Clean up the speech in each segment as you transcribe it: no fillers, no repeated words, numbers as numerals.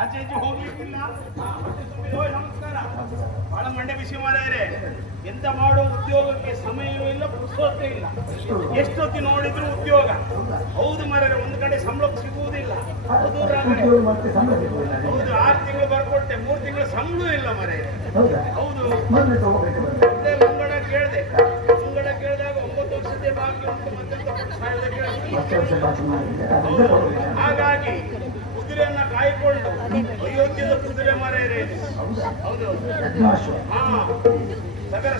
ಆಚೆ ಈಚೆ ಹೋಗ್ಲಿಕ್ಕಿಲ್ಲ. ಓಯ್ ನಮಸ್ಕಾರ. ಬಹಳ ಮಂಡೆ ಬಿಸಿ ಮಾರಾಯರೆ. ಎಂತ ಮಾಡೋ ಉದ್ಯೋಗಕ್ಕೆ ಸಮಯವೂ ಇಲ್ಲ, ಪುರುಸೊತ್ತೇ ಇಲ್ಲ. ಎಷ್ಟೊತ್ತಿ ನೋಡಿದ್ರು ಉದ್ಯೋಗ. ಹೌದು ಮಾರಾಯರೆ, ಒಂದು ಕಡೆ ಸಂಬಳ ಸಿಗುವುದಿಲ್ಲ. ಹೌದು 6 ತಿಂಗಳು ಬರ್ಕೊಟ್ಟೆ, 3 ತಿಂಗಳು ಸಂಬಳ ಇಲ್ಲ ಮಾರಾಯರೆ. ಹೌದು ಮುಂಗಡ ಕೇಳಿದೆ. ಮುಂಗಡ ಕೇಳಿದಾಗ 9 ವರ್ಷದೇ ಬಾಕಿ ಉಂಟು, ಮತ್ತೆ ಹಾಗಾಗಿ ಕುದುರೆಯನ್ನ ಕಾಯ್ಕೊಂಡು ಅಯೋಧ್ಯದ ಕುದುರೆ ಮಾರಾಯರೆ. ಹೌದು ಹಾ,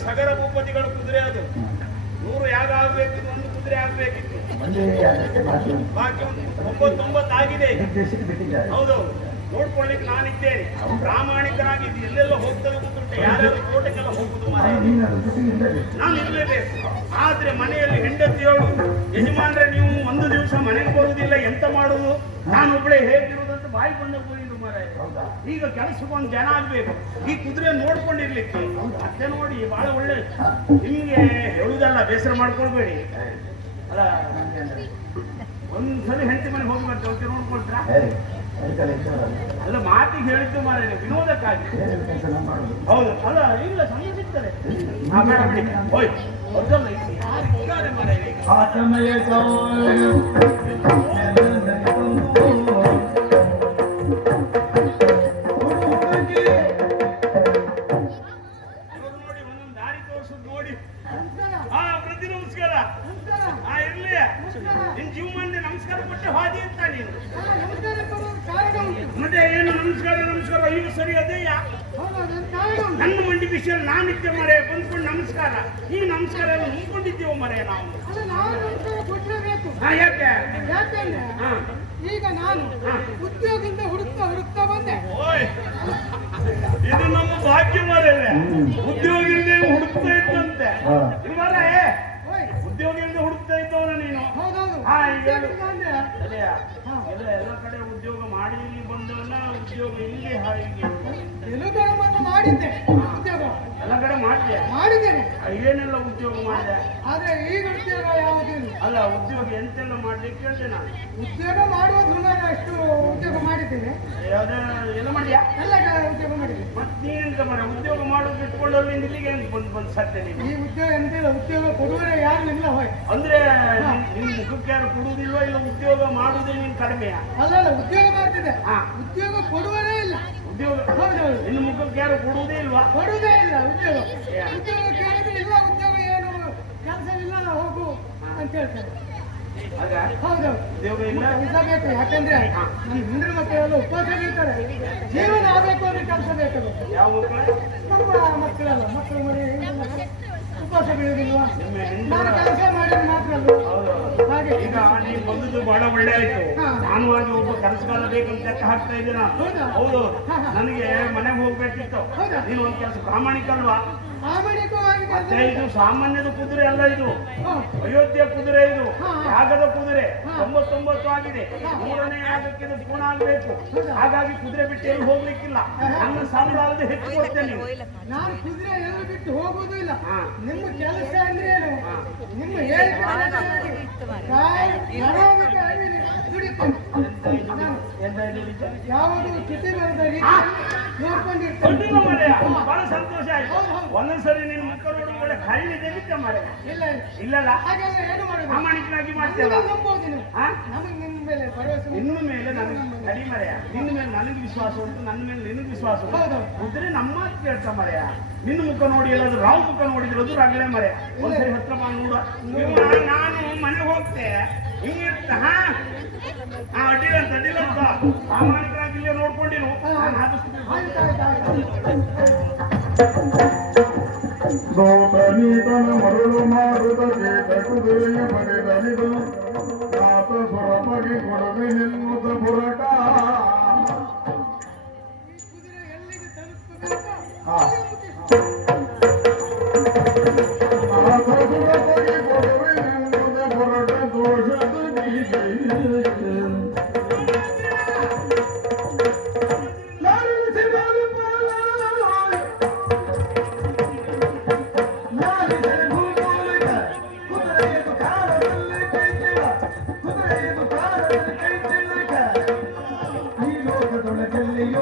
ಸಗರ ಭೂಪತಿಗಳು ಕುದುರೆ. ಅದು 100 ಯಾಗ ಆಗ್ಬೇಕಿತ್ತು, 1 ಕುದುರೆ ಆಗ್ಬೇಕಿತ್ತು. ಬಾಕಿ 99 ಆಗಿದೆ. ಹೌದು, ನೋಡ್ಕೊಳ್ಳಿಕ್ಕೆ ನಾನಿದ್ದೇನೆ. ಪ್ರಾಮಾಣಿಕನಾಗಿದ್ದು ಎಲ್ಲೆಲ್ಲ ಹೋಗ್ತದೆ ಗೊತ್ತುಂಟೆ. ಯಾರ್ಯಾರು ತೋಟಕ್ಕೆಲ್ಲ ಹೋಗುದು ಮಾರಾಯರೆ, ನಾನು ಇರಲೇಬೇಕು. ಆದ್ರೆ ಮನೆಯಲ್ಲಿ ಹೆಂಡತಿಯೋಳು, ಯಜಮಾನ್ರೆ ನೀವು 1 ದಿವಸ ಮನೆಗೆ ಬರುವುದಿಲ್ಲ, ಎಂತ ಮಾಡುದು, ನಾನೊಬ್ಬಳೇ ಹೇಗಿರುವುದಂತ ಬಾಯಿ ಬಂದ ಹೋಗಿದ್ದು ಮಾರಾಯರೆ. ಈಗ ಕೆಲಸಕ್ಕೊಂದು ಜನ ಆಗ್ಬೇಕು, ಈ ಕುದುರೆ ನೋಡ್ಕೊಂಡಿರ್ಲಿಕ್ಕೆ. ಮತ್ತೆ ನೋಡಿ ಬಹಳ ಒಳ್ಳೆ. ನಿಮ್ಗೆ ಹೇಳುದಲ್ಲ, ಬೇಸರ ಮಾಡ್ಕೊಳ್ಬೇಡಿ. ಅಲ್ಲ, ಒಂದ್ಸಲಿ ಹೆಂಡತಿ ಮನೆಗೆ ಹೋಗಿ ಬರ್ತೇವೆ, ನೋಡ್ಕೊಳ್ತೀರಾ? ಅಲ್ಲ, ಮಾತಿಗೆ ಹೇಳಿದ್ದು ಮಾರಾಯರೆ, ವಿನೋದಕ್ಕಾಗಿ. ಹೌದು, ಅಲ್ಲ ಇಲ್ಲ, ಸಮಯ ಸಿಗ್ತದೆ. ಹೋಯ್ ಹೊರಗಲ್ಲ, ಯಾರಿದ್ದಾರೆ ಮಾರಾಯರೆ? ನಿನ್ ಜೀವಮಾನ ನಮಸ್ಕಾರ ಕೊಟ್ಟೆ ಹಾದಿ ಅಂತ ನೀನು. ಮತ್ತೆ ಏನು ನಮಸ್ಕಾರ ಈಗ ಸರಿ ಅದೇಯಾ? ನನ್ನ ಮಂಡಿ ಬಿಸಿಯಲ್ಲಿ ನಾನಿದ್ದೆ ಮರೆ, ಬಂದ್ಕೊಂಡು ನಮಸ್ಕಾರ. ಈ ನಮಸ್ಕಾರ ಎಲ್ಲ ನಿಂತ್ಕೊಂಡಿದ್ದೇವೆ ಮರೆ ನಾವು. ಯಾಕೆ? ಈಗ ನಾನು ಉದ್ಯೋಗದಿಂದ ಹುಡುಕ್ತಾ ಬಂದೆ. ಇದು ನಮ್ಮ ಭಾಗ್ಯ ಮರೆ. ಉದ್ಯೋಗ ಇಲ್ಲದೆ ಹುಡುಕ್ತಾ ಇದ್ದಂತೆ. ಉದ್ಯೋಗ ಇಲ್ಲದೆ ಹುಡುಕ್ತಾ ಇದ್ದವನ ನೀನು. ಎಲ್ಲ ಕಡೆ ಉದ್ಯೋಗ ಮಾಡಿ ಇಲ್ಲಿ ಬಂದವನ. ಉದ್ಯೋಗ ಇಲ್ಲಿ ಮಾಡಿದ್ದೆ. ಉದ್ಯೋಗ ಎಲ್ಲ ಕಡೆ ಮಾಡಿದ್ದೇನೆ. ಏನೆಲ್ಲ ಉದ್ಯೋಗ ಮಾಡಿದೆ? ಆದ್ರೆ ಈಗ ಉದ್ಯೋಗ ಯಾವುದಿಲ್ಲ. ಅಲ್ಲ, ಉದ್ಯೋಗ ಎಂತೆಲ್ಲ ಮಾಡ್ಲಿಕ್ಕೆ ಕೇಳಿದೆ ನಾನು. ಉದ್ಯೋಗ ಮಾಡುವುದು ನಾನು ಅಷ್ಟು ಉದ್ಯೋಗ ಮಾಡಿದ್ದೇನೆ. ಎಲ್ಲ ಮಾಡಿಯಾ? ಎಲ್ಲ ಉದ್ಯೋಗ ಮಾಡಿದ್ದೇನೆ. ಮತ್ತೆ ನೀನೆಂತ ಮರ ಉದ್ಯೋಗ ಮಾಡೋದು ಇಟ್ಕೊಂಡಲ್ಲಿ ಇಲ್ಲಿಗೆ ಬಂದು ಸತ್ಯ ನೀನು. ಈ ಉದ್ಯೋಗ ಎಂತಿಲ್ಲ, ಉದ್ಯೋಗ ಕೊಡುವರೆ ಯಾರು ಇಲ್ಲ. ಹೋಯ್ ಅಂದ್ರೆ ನಿನ್ ಮುಖಕ್ಕೆ ಯಾರು ಕೊಡುವುದಿಲ್ವಾ? ಇಲ್ಲ ಉದ್ಯೋಗ ಮಾಡುವುದೇ ನೀನ್ ಕಡಿಮೆಯಾ? ಅಲ್ಲ, ಉದ್ಯೋಗ ಮಾಡ್ತಿದ್ದೆ. ಉದ್ಯೋಗ ಕೊಡುವರೇ ಇಲ್ಲ. ಉದ್ಯೋಗ ನಿನ್ನ ಮುಖಕ್ಕೆ ಯಾರು ಕೊಡುವುದೇ ಇಲ್ವಾ? ಕೊಡುವುದೇ ಇಲ್ಲ. ಉದ್ಯೋಗ ಕೇಳಿದ್ರೆ ಇಲ್ಲ, ಉದ್ಯೋಗ ಏನು ಕೆಲಸವಿಲ್ಲ, ಹೋಗು ಅಂತ ಹೇಳ್ತಾರೆ. ಹೌದು, ಉದ್ಯೋಗ ಇಲ್ಲ ಬೇಕು. ಯಾಕಂದ್ರೆ ನಮ್ಮ ಹೆಂಡ್ರ ಮಕ್ಕಳೆಲ್ಲ ಉಪವಾಸ ಇರ್ತಾರೆ. ಜೀವನ ಆಗಬೇಕು ಅಂದ್ರೆ ಕೆಲಸ ಬೇಕು. ಯಾವ ಮಕ್ಕಳು? ನಮ್ಮ ಮಕ್ಕಳೆಲ್ಲ, ಮಕ್ಕಳು ಮರಿ ಉಪವಾಸ ಬೀಳುದಿಲ್ವಾ? ನಾನು ಕೆಲಸ ಮಾಡಿದ್ರೆ ಮಾತ್ರ ಹಾಗೆ. ಈಗ ನೀವು ಬಂದದ್ದು ಬಹಳ ಒಳ್ಳೆ ಆಯ್ತು. ನಾನು ಆಗಿ ಒಬ್ಬ ಕೆಲಸಗಾರ ಬೇಕಂತ ಲೆಕ್ಕ ಹಾಕ್ತಾ ಇದ್ದೀನ. ಹೌದು, ನನಗೆ ಮನೆಗೆ ಹೋಗ್ಬೇಕಿತ್ತು. ನೀನು ಒಂದು ಕೆಲಸ ಪ್ರಾಮಾಣಿಕ ಅಲ್ವಾ? ಮತ್ತೆ ಇದು ಸಾಮಾನ್ಯದ ಕುದುರೆ ಅಲ್ಲ, ಇದು ಅಯೋಧ್ಯೆ ಕುದುರೆ. ಇದು ಯಾಗದ ಕುದುರೆ. 99 ಆಗಿದೆ. 100ನೇ ಯಾಗಕ್ಕೆ ಇದು ಪೂರ್ಣ ಆಗ್ಬೇಕು. ಹಾಗಾಗಿ ಕುದುರೆ ಬಿಟ್ಟು ಎಲ್ಲಿ ಹೋಗ್ಲಿಕ್ಕಿಲ್ಲ. ನನ್ನ ಸಂಬಳ ಅಲ್ಲದೆ ಹೆಚ್ಚು ಕೊಡ್ತೇನೆ. ನಾನು ಕುದುರೆ ಎಲ್ಲ ಬಿಟ್ಟು ಹೋಗುವುದೂ ಇಲ್ಲ. ನಿಮ್ಮ ಕೆಲಸ ಅಂದ್ರೆ ಏನು? ನಿಮ್ಮ ಯಾವುದು ಸ್ಥಿತಿ ನೋಡ್ಕೊಂಡಿರ್ತೀನಿ. ಬಹಳ ಸಂತೋಷ ಆಯ್ತು. ಒಂದೊಂದ್ಸರಿ ನಿನ್ನ ಮುಖ ನೋಡಿ ಒಳ್ಳೆ ಕಳ್ಳಿ ತೆಗಿತ ಮಾರೆ. ಇಲ್ಲಲ್ಲ, ಪ್ರಾಮಾಣಿಕನಾಗಿ ಮಾಡ್ತೇವೆ. ಇನ್ನು ಮೇಲೆ ನನಗೆ ಕಡಿ ಮರೆಯ. ನಿನ್ನ ಮೇಲೆ ನನಗೆ ವಿಶ್ವಾಸ ಉಂಟು, ನನ್ನ ಮೇಲೆ ನಿನಗೆ ವಿಶ್ವಾಸ ಉಂಟು. ಕುದುರೆ ನಮ್ಮ ಕೇಳ್ತಾ ಮರೆಯ. ನಿನ್ನ ಮುಖ ನೋಡಿ ಎಲ್ಲಾದ್ರೂ ರಾವ್ ಮುಖ ನೋಡಿದ್ರೆ ಅದು ರಗಳೆ ಮರೆ. ಒಂದ್ಸರಿ ಹತ್ರ ನೋಡ. ನಾನು ಮನೆಗೆ ಹೋಗ್ತೆ ಹಿಂಗಿರ್ತ. ಅಡ್ಡಿಲ್ಲ ಅಂತ ಪ್ರಾಮಾಣಿಕರಾಗಿ ಇಲ್ಲೇ ನೋಡ್ಕೊಂಡಿರು. ಗೌತಮೀತನ ಮರಳು ಮಾಡುತ್ತ ಚೇತ ಕುದುರೆಯ ಪಡೆದನಿದು ಆತ ಸ್ವರಪಗೆ ಕೊಡದೆ ನಿಲ್ಲುತ್ತ ಪುರಟ. ಆತ ಸ್ವರಪಗೆ ಕೊಡದೆ ನಿಲ್ಲುತ್ತ ಪುರಟ ದೋಷದ ಬೀಗೆ. ಈ ಲೋಕದೊಳಗೆಲ್ಲಿಯೂ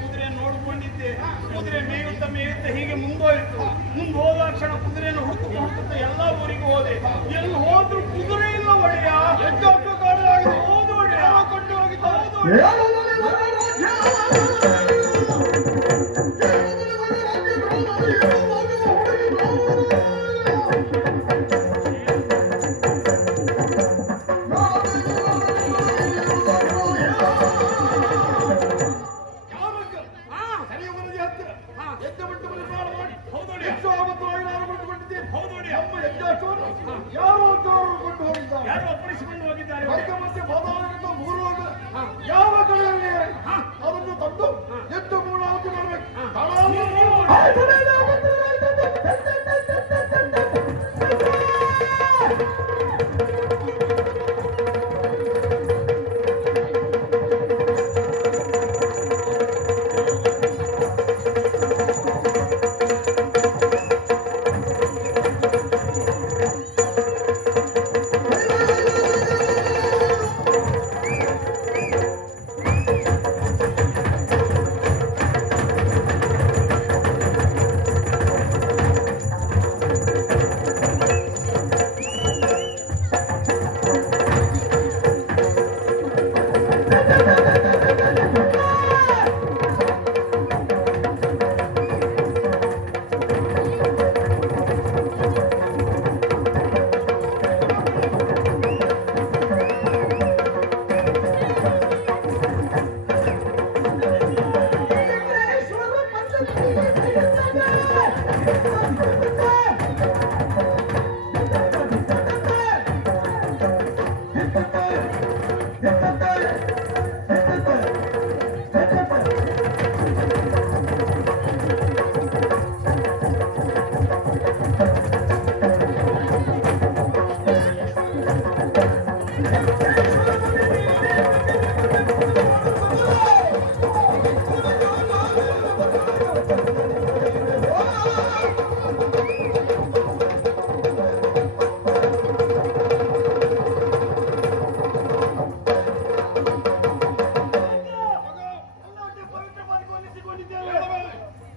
ಕುದುರೆ ನೋಡ್ಕೊಂಡಿದ್ದೆ. ಕುದುರೆ ಮೇಯುತ್ತ ಹೀಗೆ ಮುಂದೋಯಿತು. ಮುಂದೆ ಹೋದ ಕ್ಷಣ ಕುದುರೆಯನ್ನು ಹುಡುಕುತ್ತಾ ಎಲ್ಲ ಊರಿಗೆ ಹೋದೆ. ಎಲ್ಲಿ ಹೋದ್ರು ಕುದುರೆ ಇಲ್ಲ ಒಡೆಯ. ಹೌದು ಒಡೆಯ, ಕೊಂಡು ಹೋಗಿದ್ದ. ಹೌದು ಒಡೆಯ. ಯಾರು ಅಪ್ಪಳಿಸಿಕೊಂಡು ಹೋಗಿದ್ದಾರೆ? ಯಾವ ಕಡೆಯಲ್ಲಿ ಅದನ್ನು ತಂದು ಎಷ್ಟು ಮೂಢಾವತಿ ಮಾಡಬೇಕು.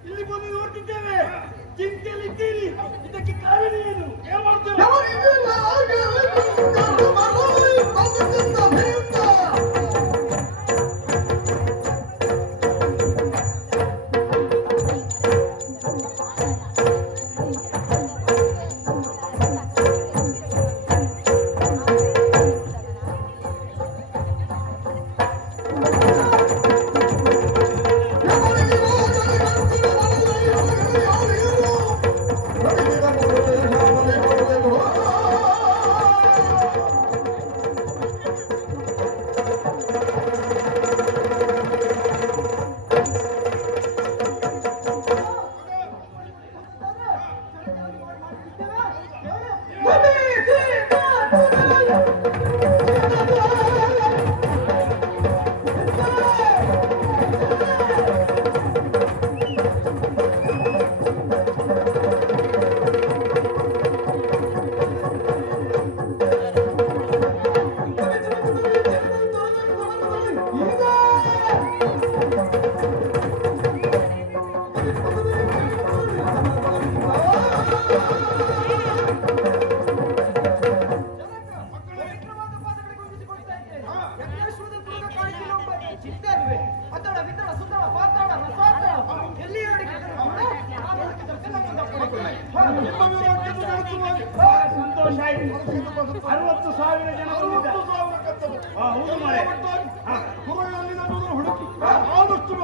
ಇಲ್ಲಿ ಬಂದು ನೋಡ್ತಿದ್ದೇವೆ. ಚಿಂತೆಯಲ್ಲಿದ್ದೀರಿ, ಇದಕ್ಕೆ ಕಾರಣ ಏನು? ಏನ್ ಮಾಡ್ತೀರಾ? ಸಂತೋಷ ಆಯ್ತು. 60,000 ಜನ ಹೌದು ಮಾರೆ. ಹುಡುಕಿ ಆದಷ್ಟು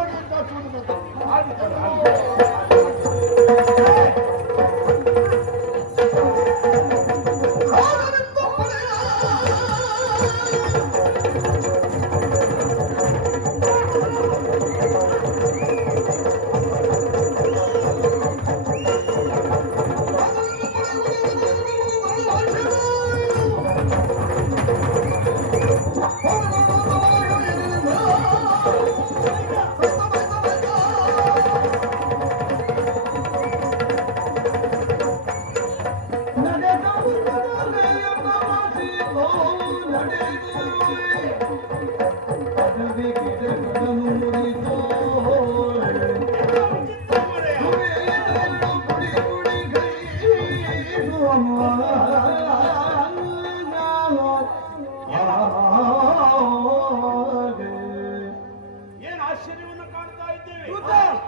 ಕುದುರೆಗಳನ್ನು ಕಾಣ್ತಾ ಇದ್ದೇವೆ.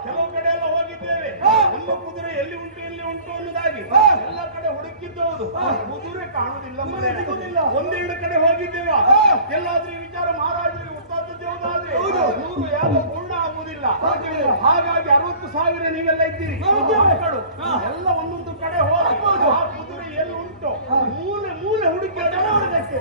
ಕೆಲವು ಕಡೆ ಎಲ್ಲ ಹೋಗಿದ್ದೇವೆ. ನಮ್ಮ ಕುದುರೆ ಎಲ್ಲಿ ಉಂಟು ಅನ್ನೋದಾಗಿ ಎಲ್ಲ ಕಡೆ ಹುಡುಕಿದ್ದು ಹೌದು. ಕುದುರೆ ಕಾಣುವುದಿಲ್ಲ, ಒಂದೆರಡು ಕಡೆ ಹೋಗಿದ್ದೇವ. ಎಲ್ಲಾದ್ರೂ ಈ ವಿಚಾರ ಮಹಾರಾಜರಿಗೆ ಗೊತ್ತಾದದ್ದು ಯಾವುದಾದ್ರೆ ಇವರು ಯಾವ ಪೂರ್ಣ ಆಗುವುದಿಲ್ಲ. ಹಾಗಾಗಿ 60,000 ನೀವೆಲ್ಲ ಇದ್ದೀರಿ ಮಕ್ಕಳು ಎಲ್ಲ ಒಂದೊಂದು ಕಡೆ ಹೋಗಿ ಆ ಕುದುರೆ ಎಲ್ಲಿ ಉಂಟು ಮೂಲೆ ಮೂಲೆ ಹುಡುಕಿ ಅದಕ್ಕೆ